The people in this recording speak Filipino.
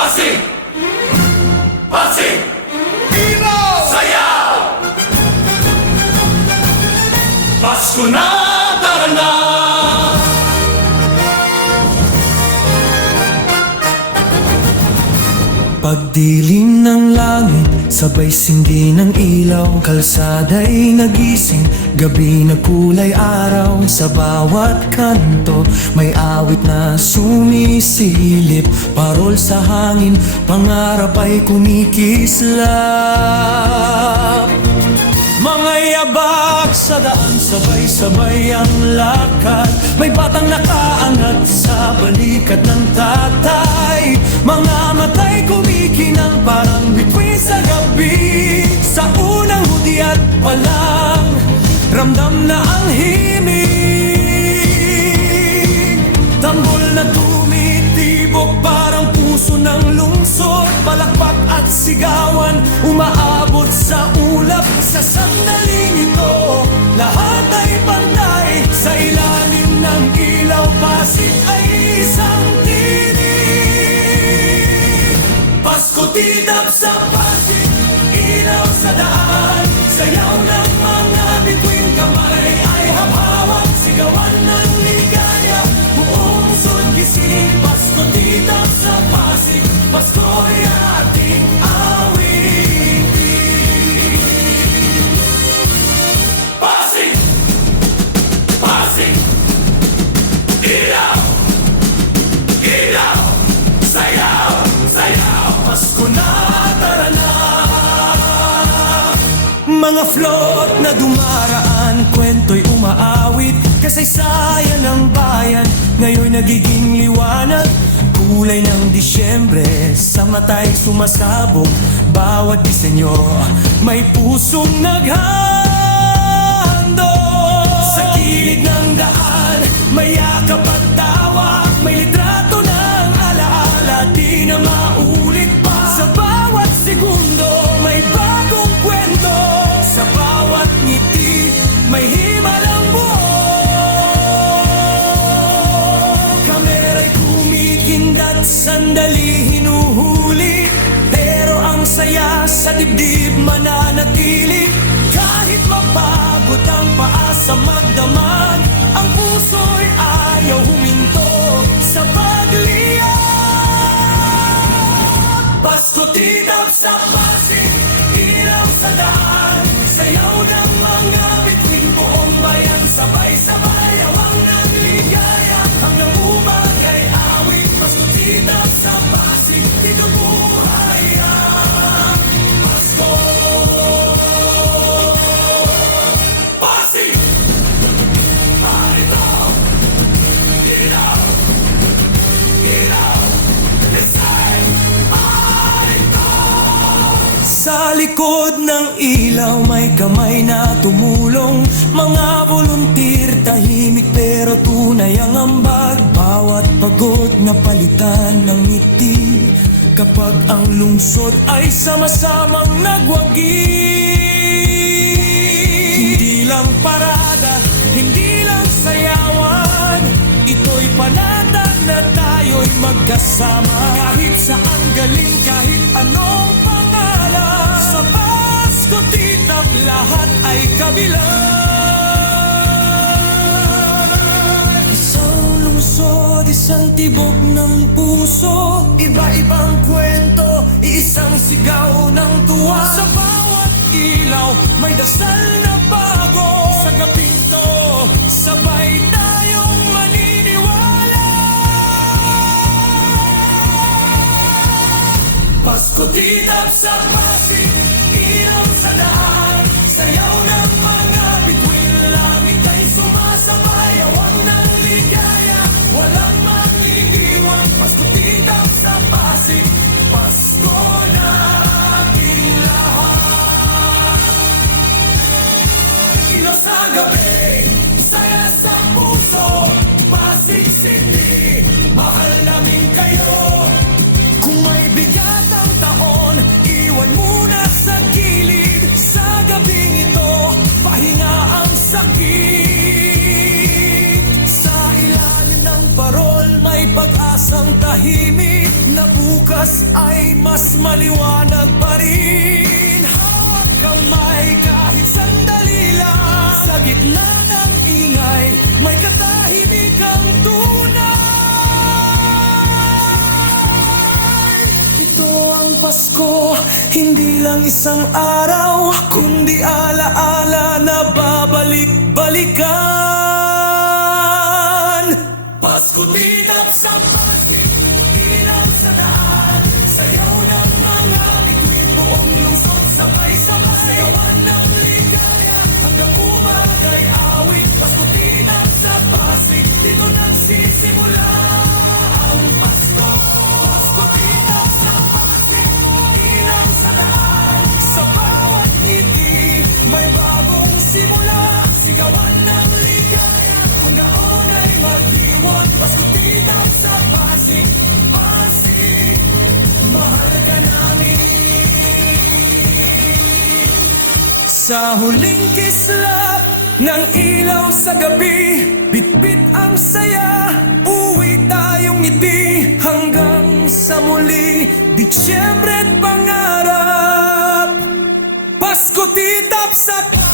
Pasig! Pasig! Ilaw! Sayaw! Pasko na, tara na! Pagdilim ng langit, sabay sindi ng ilaw. Kalsada'y nagising, gabi na kulay araw. Sa bawat kanto, may awit na sumisilip. Parol sa hangin, pangarap ay kumikislap. Mga yabak sa daan, sabay-sabay ang lakad. May batang nakaangat sa balikat ng tatay. Mga matay kumikinang parang bituin sa gabi. Sa unang hudyat pa lang, ramdam na ang himig. Tambol na tumitibok parang puso ng lungsod. Palakpak at sigawan, umaabot sa ulap. Sa sandaling ito, lahat ay pantay. Sa ilalim ng ilaw, Pasig ay isang tinig. Pasko titap sa Pasig, ilaw sa daan. Sayaw ng mga bituin, kamay ay hawak. Sigawan ng ligaya, buong lungsod gising. Pasko titap sa Pasig, Pasko'y ating awitin. Pasig! Pasig! Ilaw! Ilaw! Sayaw! Sayaw! Pasko na, tara na. Mga float na dumaraan, kwento'y umaawit. Kasaysayan ng bayan, ngayon'y nagiging liwanag. Kulay ng Disyembre, sa mata'y sumasabog. Bawat disenyo, may pusong naghandog. Sa gilid ng daan, may yakap at tawa. May litrato ng alaala, di na maulit pa. Sa bawat segundo, may bagong kwento. Sa bawat ngiti, may himalang buo. Kamera'y kumikindat, sandali hinuhuli. Pero ang saya sa dibdib mananatili. Kahit mapagod ang paa sa magdamag, ang puso'y ayaw huminto sa pagliyak. Pasko titap sa Pasig, ilaw sa daan. Sayaw ng mga bituin, buong bayan sabay-sabay. Awang ng ligaya, hanggang upang ay awit. Pasko titap sa Pasig, dito buhay ang Pasko. Pasig! Parito! Ilaw! Ilaw! Design! Parito! Sa likod ng ilaw may kamay na tumulong. Mga volunteer, tahimik pero tunay ang ambag. Bawat pagod na palitan ng ngiti. Kapag ang lungsod ay sama-samang nagwagi. Hindi lang parada, hindi lang sayawan. Ito'y panatag na tayo'y magkasama. Kahit saan galing, kahit anong pangalan. Sa Pasko titap, lahat ay kabilang. Isang lungsod, isang tibok ng puso. Iba-ibang kwento, isang sigaw ng tuwa. Sa bawat ilaw, may dasal na bago. Sa gabing to, sabay tayong maniniwala. Pasko titap sa Pasig, ilaw sa daan. Sayaw ng mga bituin, langit ay sumasabay. Awang ng ligaya, walang mangiiwan. Pasko titap sa Pasig, Pasko na ating lahat. Ilaw sa gabi, saya sa puso. Pasig City, mahal namin kayo. Kung may bigat ang taon, iwan muna sa gilid. Sa gabing ito, pahinga ang sakit. Sa ilalim ng parol, may pag-asang tahimik na bukas. bukas ay mas maliwanag pa rin. Hawak kamay kahit sandali lang. Sa gitna ng ingay, may katahimikang tunay. Ito ang Pasko, hindi lang isang araw, kundi alaala na babalik-balikan. Pasko titap sa Pasig, ilaw sa daan, sayaw ng mga bituin, buong lungsod sabay-sabay. Sigawan ng ligaya, hanggang umagay awit. Pasko titap sa Pasig, dito nagsisimula ang Pasko. Pasko titap sa Pasig, ilaw sa daan, sa bawat ngiti, may bagong simula. Sigawan ng ligaya, hanggang ay maghiwag. Pasko titap sa Pasig, Pasig, mahal ka namin. Sa huling kislap ng ilaw sa gabi, bitbit ang saya, uwi tayong ngiti. Hanggang sa muli, Disyembre at pangarap. Pasko titap sa Pasig.